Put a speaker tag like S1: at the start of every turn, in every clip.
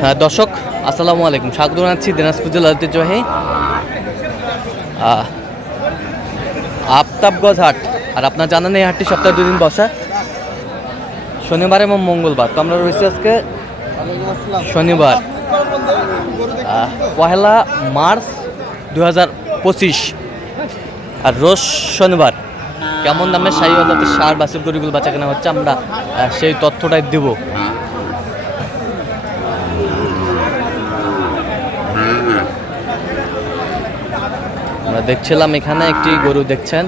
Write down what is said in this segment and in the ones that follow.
S1: হ্যাঁ দর্শক আসসালামু আলাইকুম। স্বাগত জানাচ্ছি দিনাজপুর জেলা ঐতিহ্যবাহী আহ, আফতাবগঞ্জ হাট। আর আপনার জানেন এই হাটটি সপ্তাহে দুদিন বসা। শনিবার এবং মঙ্গলবার। তো আমরা রয়েছি আজকে শনিবার পহেলা মার্চ দু হাজার পঁচিশ। আর রোজ শনিবার কেমন দামে আদালতের সার বাসের গরিগুলো বাচ্চা কেনা হচ্ছে আমরা সেই তথ্যটাই দেবো। দেখছিলাম এখানে একটি গরু দেখছেন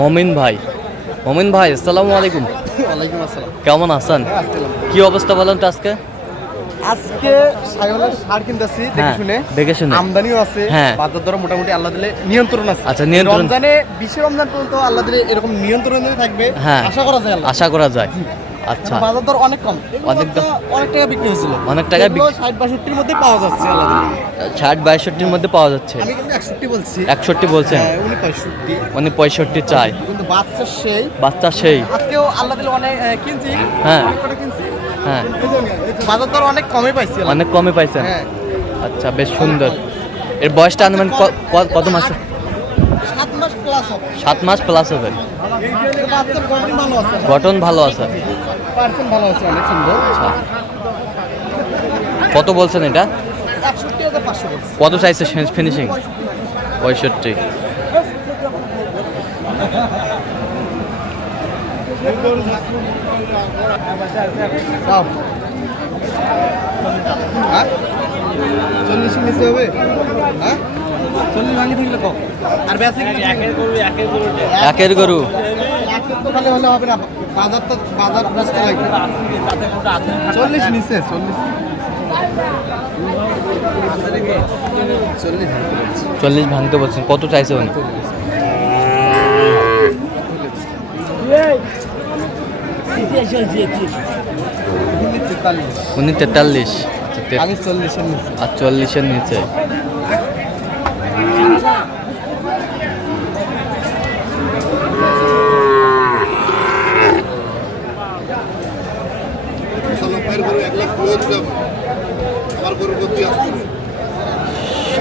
S1: মমিন ভাই। মমিন ভাই আসসালামু আলাইকুম।
S2: ওয়ালাইকুম আসসালাম।
S1: কেমন আছেন? কি অবস্থা বলেন তো আজকে?
S2: আজকে সাইওয়ালের সার কিনতেছি দেখে
S1: হ্যাঁ,
S2: শুনে।
S1: দেখে শুনে।
S2: আমদানিও আছে
S1: হ্যাঁ।
S2: বাজার দর মোটামুটি আল্লাহ দিলে নিয়ন্ত্রণ আছে।
S1: আচ্ছা, নিয়ন্ত্রণ।
S2: রমজানে পর্যন্ত আল্লাহ দিলে এরকম নিয়ন্ত্রণে থাকবে
S1: হ্যাঁ।
S2: আশা করা যায়
S1: আশা করা যায়। আচ্ছা।
S2: বাজার দর অনেক কম।
S1: অনেক।
S2: অনেক টাকা বিক্রি হয়েছিল।
S1: অনেক বিক্রি-
S2: ষাট বাষট্টির মধ্যে পাওয়া যাচ্ছে
S1: ষাট বাইষট্টির মধ্যে পাওয়া যাচ্ছে।
S2: আমি কিন্তু একষট্টি বলছি।
S1: একষট্টি বলছেন?
S2: হ্যাঁ, উনি পঁয়ষট্টি।
S1: উনি পঁয়ষট্টি চাই।
S2: কিন্তু বাচ্চা সেই।
S1: বাচ্চা সেই।
S2: আজকেও আল্লাহ দিলে অনেক কিনছি।
S1: হ্যাঁ।
S2: কিনছি।
S1: হ্যাঁ।
S2: বাজার দর অনেক কমে পাইছি
S1: অনেক কমে পাইছেন।
S2: হ্যাঁ।
S1: আচ্ছা বেশ সুন্দর। এর বয়সটা আনুমান কত মাস?
S2: সাত মাস প্লাস হবে
S1: গঠন ভালো আছে? আচ্ছা। কত বলছেন এটা? কত চাইছে ফিনিশিং পঁয়ষট্টি।
S2: হ্যাঁ? চল্লিশ নিচে হবে হ্যাঁ? চল্লিশ ভাঙি থাকলে কম আর বেশি একের গরু একের গরু
S1: একের গরু।
S2: খালি হলে হবে না বাজার তো বাজার বসতে লাগবে চল্লিশ নিচে চল্লিশ।
S1: ভাঙতে বলছেন কত চাইছে উনি?
S2: তেতাল্লিশ।
S1: উনি তেতাল্লিশ। আচ্ছা, আর চল্লিশের নিচে।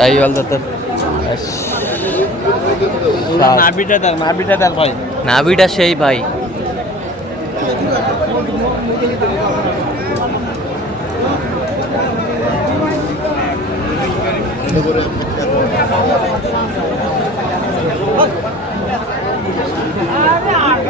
S1: শাহিওয়াল দাতার
S2: নাবিটা দেখ নাবিটা দেখ ভাই।
S1: নাভিটা সেই ভাই।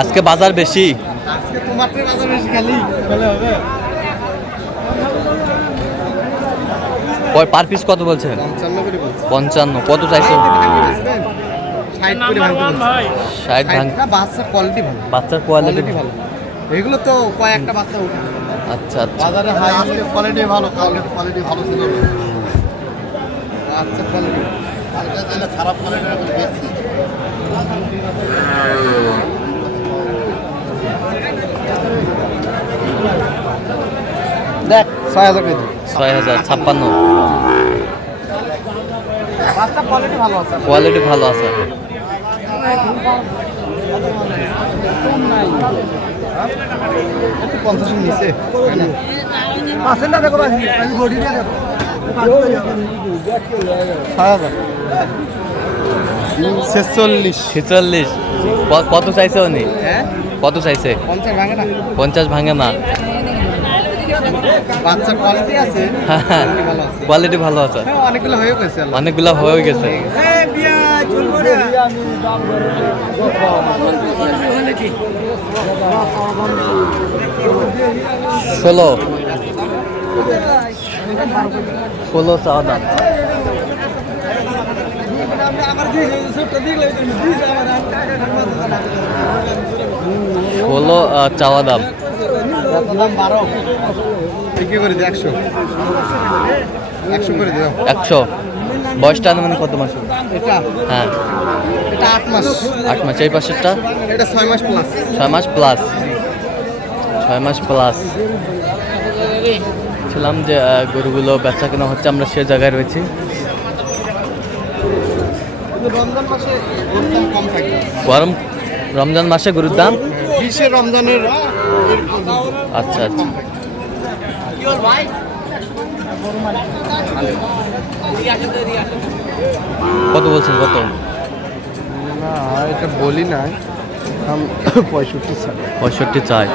S1: আজকে বাজার বেশি।
S2: আজকে তোমার বাজার বেশি খালি বলে হবে।
S1: পার পিস কত বলছেন?
S2: পঞ্চান্ন
S1: কত চাইছে
S2: ষাট বাচ্চার কোয়ালিটি ভালো।
S1: বাচ্চার কোয়ালিটি
S2: ভালো। এগুলো তো কয়েকটা বাচ্চা উঠে
S1: আচ্ছা আচ্ছা।
S2: বাজারে হাই আসলে কোয়ালিটি ভালো কোয়ালিটি ভালো ছিল। আচ্ছা কোয়ালিটি খারাপ বেশি। দেখ ছয় হাজার করে
S1: ছয় হাজার ছাপ্পান্ন।
S2: কোয়ালিটি ভালো আছে।
S1: কোয়ালিটি ভালো আছে।
S2: পঞ্চাশের নিচে। পার্সেন্টটা দেখো বডিটা দেখো। ছয় হাজার। ছেচল্লিশ।
S1: ছেচল্লিশ। কত চাইছে উনি?
S2: হ্যাঁ?
S1: কত চাইছে?
S2: পঞ্চাশ ভাঙে না।
S1: পঞ্চাশ ভাঙে না।
S2: বাচ্চা কোয়ালিটি আছে
S1: হ্যাঁ
S2: ভালো আছে।
S1: কোয়ালিটি ভালো আছে।
S2: হ্যাঁ অনেকগুলো হয়ে গেছে
S1: অনেকগুলা হয়ে গেছে ষোলো। ষোলো চাওয়া দাম। ষোলো চাওয়া দাম।
S2: বিক্রি করে দিই একশো। একশো করে দিও।
S1: একশো? বয়সটা আনুমানিক কত মাস?
S2: এটা?
S1: হ্যাঁ।
S2: এটা আট মাস।
S1: আট মাস। এই পাশেরটা?
S2: এটা ছয় মাস প্লাস
S1: ছয় মাস প্লাস ছয় মাস প্লাস ছিলাম যে গরুগুলো বেচা কেনা হচ্ছে আমরা সে জায়গায় রয়েছি। গরম রমজান মাসে গরুর দাম
S2: বিশে রমজানের
S1: আচ্ছা আচ্ছা। কত বলছেন কত?
S2: না এটা বলি না পঁয়ষট্টি সাল
S1: পঁয়ষট্টি চাই।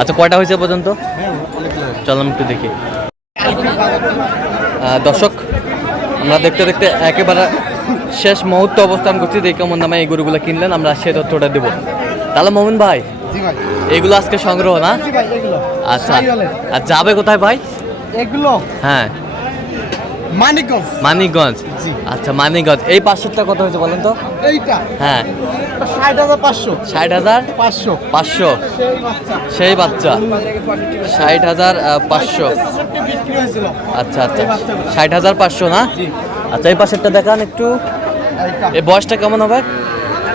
S1: আচ্ছা কয়টা হয়েছে পর্যন্ত? চলাম একটু দেখি। দর্শক আমরা দেখতে দেখতে একেবারে শেষ মুহূর্তে অবস্থান করছি। যে কেমন দামে এই গরুগুলো কিনলেন আমরা সে তথ্যটা দেবো। তাহলে মোমিন ভাই এগুলো আজকে সংগ্রহ না? আচ্ছা। আর যাবে কোথায় ভাই?
S2: এগুলো?
S1: হ্যাঁ।
S2: মানিকগঞ্জ।
S1: মানিকগঞ্জ? আচ্ছা মানিকগঞ্জ। এই পাঁচশোটা কত হয়েছে বলেন তো?
S2: এইটা?
S1: হ্যাঁ।
S2: ষাট হাজার পাঁচশো।
S1: ষাট হাজার
S2: পাঁচশো।
S1: পাঁচশো।
S2: সেই বাচ্চা।
S1: ষাট হাজার পাঁচশো। আচ্ছা আচ্ছা। ষাট হাজার পাঁচশো না? আচ্ছা এই পাশেরটা দেখান একটু। এই বয়সটা কেমন হবে?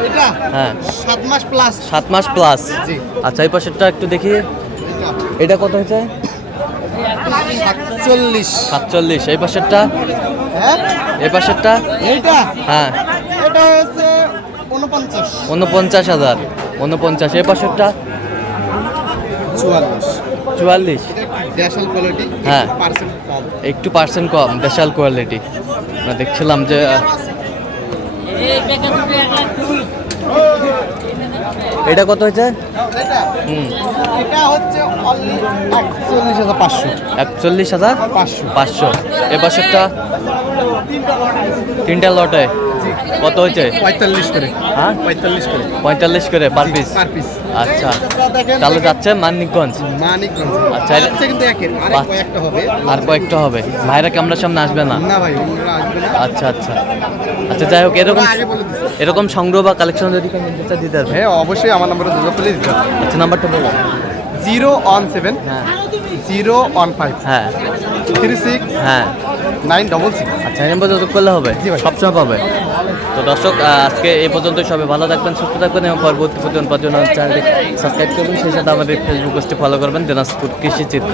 S2: এটা
S1: হ্যাঁ।
S2: সাত মাস প্লাস
S1: সাত মাস প্লাস। আচ্ছা এই পাশেরটা একটু দেখি। এটা কত হয়েছে?
S2: সাতচল্লিশ।
S1: সাতচল্লিশ। এই পাশেরটা?
S2: হ্যাঁ?
S1: এই পাশেরটা?
S2: এইটা?
S1: হ্যাঁ।
S2: এটা হচ্ছে উনপঞ্চাশ
S1: উনপঞ্চাশ হাজার। উনপঞ্চাশ এই পাশেরটা?
S2: চুয়াল্লিশ।
S1: চুয়াল্লিশ। হ্যাঁ।
S2: পার্সেন্ট কম।
S1: একটু পার্সেন্ট কম দেশাল কোয়ালিটি আমরা দেখছিলাম যে এটা কত হয়েছে?
S2: একচল্লিশ হাজার পাঁচশো। পাঁচশো।
S1: পাঁচশো। এ পাশেরটা? তিনটা লটে। কত হয়েছে?
S2: পঁয়তাল্লিশ করে।
S1: হ্যাঁ?
S2: পঁয়তাল্লিশ করে।
S1: পঁয়তাল্লিশ করে পার পিস
S2: পার পিস
S1: আচ্ছা। তাহলে যাচ্ছে মানিকগঞ্জ?
S2: মানিকগঞ্জ।
S1: আচ্ছা,
S2: কিন্তু একের। আরেক কয়েকটা হবে।
S1: আর কয়েকটা হবে। ভাইরা ক্যামেরার সামনে আসবে না?
S2: না ভাই আসবে না।
S1: আচ্ছা আচ্ছা। আচ্ছা যাই হোক এরকম এরকম সংগ্রহ বা কালেকশন যদি কেউ দিতে পারবে।
S2: হ্যাঁ অবশ্যই আমার নাম্বারে যোগাযোগ করলে দিতে হবে
S1: আচ্ছা নাম্বারটা বলো।
S2: জিরো ওয়ান সেভেন
S1: হ্যাঁ।
S2: জিরো ওয়ান ফাইভ
S1: হ্যাঁ।
S2: থ্রি সিক্স
S1: হ্যাঁ।
S2: Nine double six.
S1: আচ্ছা এই নাম্বার যোগাযোগ করলে হবে। সবসময় পাবে। তো দর্শক আজকে এই পর্যন্ত সবাই ভালো থাকবেন, সুস্থ থাকবেন এবং পরবর্তী প্রতিদিন পাওয়ার চ্যানেলটি সাবস্ক্রাইব করবেন। সেই সাথে আমাদের ফেসবুক পেজটি ফলো করবেন, দিনাজপুর কৃষি চিত্র।